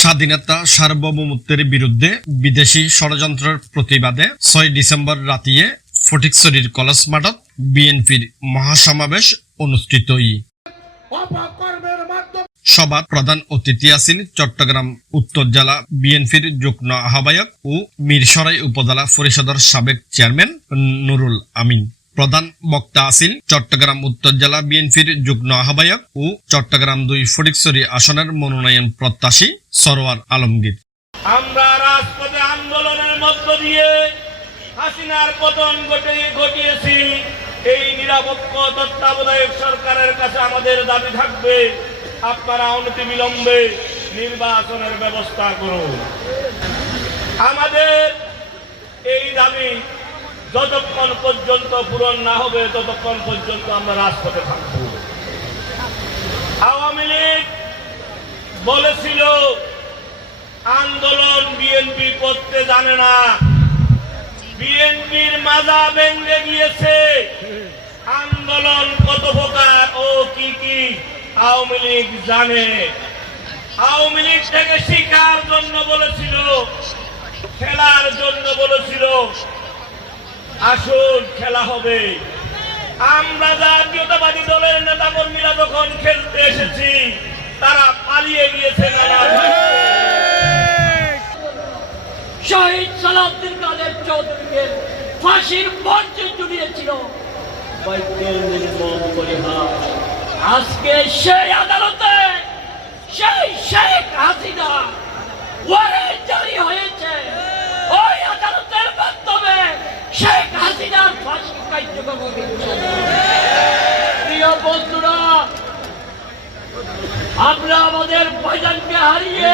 স্বাধীনতা সার্বভৌমত্বের বিরুদ্ধে বিদেশি ষড়যন্ত্রের প্রতিবাদে 6 ডিসেম্বর রাতিয়ে ফটিকছড়ির কলেজ মাঠত বিএনপির মহাসমাবেশ অনুষ্ঠিত। সভার প্রধান অতিথি আছেন চট্টগ্রাম উত্তর জেলা বিএনপির যুগ্ম আহ্বায়ক ও মিরসরাই উপজেলা পরিষদের সাবেক চেয়ারম্যান নুরুল আমিন। প্রধান বক্তা আছেন চট্টগ্রাম উত্তর জেলা বিএনপির যুগ্ম আহ্বায়ক ও চট্টগ্রাম 2 ফটিকছড়ি আসনের মনোনয়ন প্রত্যাশী সরওয়ার আলমগীর। আমরা রাজপথে আন্দোলনের মধ্য দিয়ে হাসিনার পতন ঘটিয়েছি। এই নিরপেক্ষ তত্ত্বাবধায়ক সরকারের কাছে আমাদের দাবি থাকবে, আপনারা অনতিবিলম্বে নির্বাচনের ব্যবস্থা করুন। আমাদের এই দাবি যতক্ষণ পর্যন্ত পূরণ না হবে ততক্ষণ পর্যন্ত আমরা রাজপথে থাকব। আওয়ামী লীগ বলেছিল আন্দোলন বিএনপি করতে জানে না, বিএনপির মাজা ভেঙে গিয়েছে। আন্দোলন কত প্রকার ও কি কি আওয়ামী লীগ জানে। আওয়ামী লীগ থেকে শিক্ষার জন্য বলেছিল, খেলার জন্য বলেছিল আসল খেলা হবে। আমরা জাতীয়তাবাদী দলের নেতা কর্মীরা যখন খেলতে এসেছি তারা পালিয়ে গিয়েছে। শহীদ সালাউদ্দিন কাদের চৌধুরীকে ফাঁসির মঞ্চে ঝুলিয়েছিল। আজকে সেই আদালতে সেই শেখ হাসিনা ওয়ারেন্ট জারি হয়েছে। ওই আদালতের মাধ্যমে শেখ হাসিনার ফাঁসি কার্যকর হয়েছে। প্রিয় বন্ধুরা, আমরা আমাদের ভাইজানকে হারিয়ে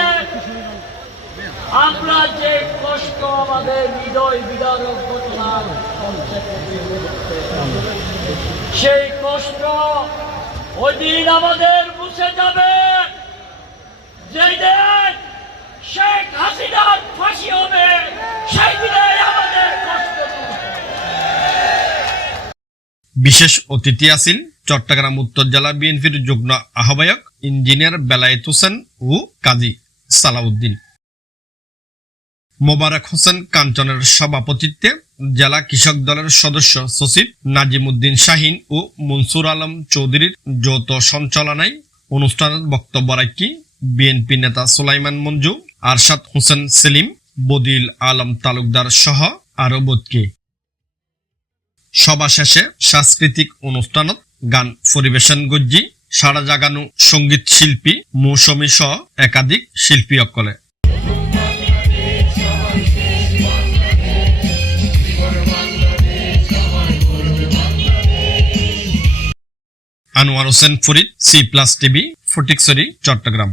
আমরা যে কষ্ট আমাদের হৃদয় বিদারক ঘটনা, সেই কষ্ট ওইদিন আমাদের মুছে যাবে যেদিন শেখ হাসিনার ফাঁসি হবে, সেই দিনে আমাদের কষ্ট। বিশেষ অতিথি আছেন চট্টগ্রাম উত্তর জেলা বিএনপির যুগ্ম আহ্বায়ক ইঞ্জিনিয়ার বেলায়েত হোসেন ও কাজী সালাউদ্দিন। মোবারক হোসেন কাঞ্চনের সভাপতিত্বে জেলা কৃষক দলের সদস্য সচিব নাজিমউদ্দিন শাহিন ও মনসুর আলম চৌধুরীর যৌথ সঞ্চালনায় অনুষ্ঠানের বক্তব্য রাখি বিএনপি নেতা সুলাইমান মঞ্জু, আরশাদ হোসেন সেলিম, বদিল আলম তালুকদার সহ আরো বোধকে। সভা শেষে সাংস্কৃতিক অনুষ্ঠানত গান পরিবেশন গজ্জি সারা জাগানো সঙ্গীত শিল্পী মৌসুমী সহ একাধিক শিল্পী অকলে। Anwar Hossain Farid, C+ TV, Fatikchhari, Chittagong.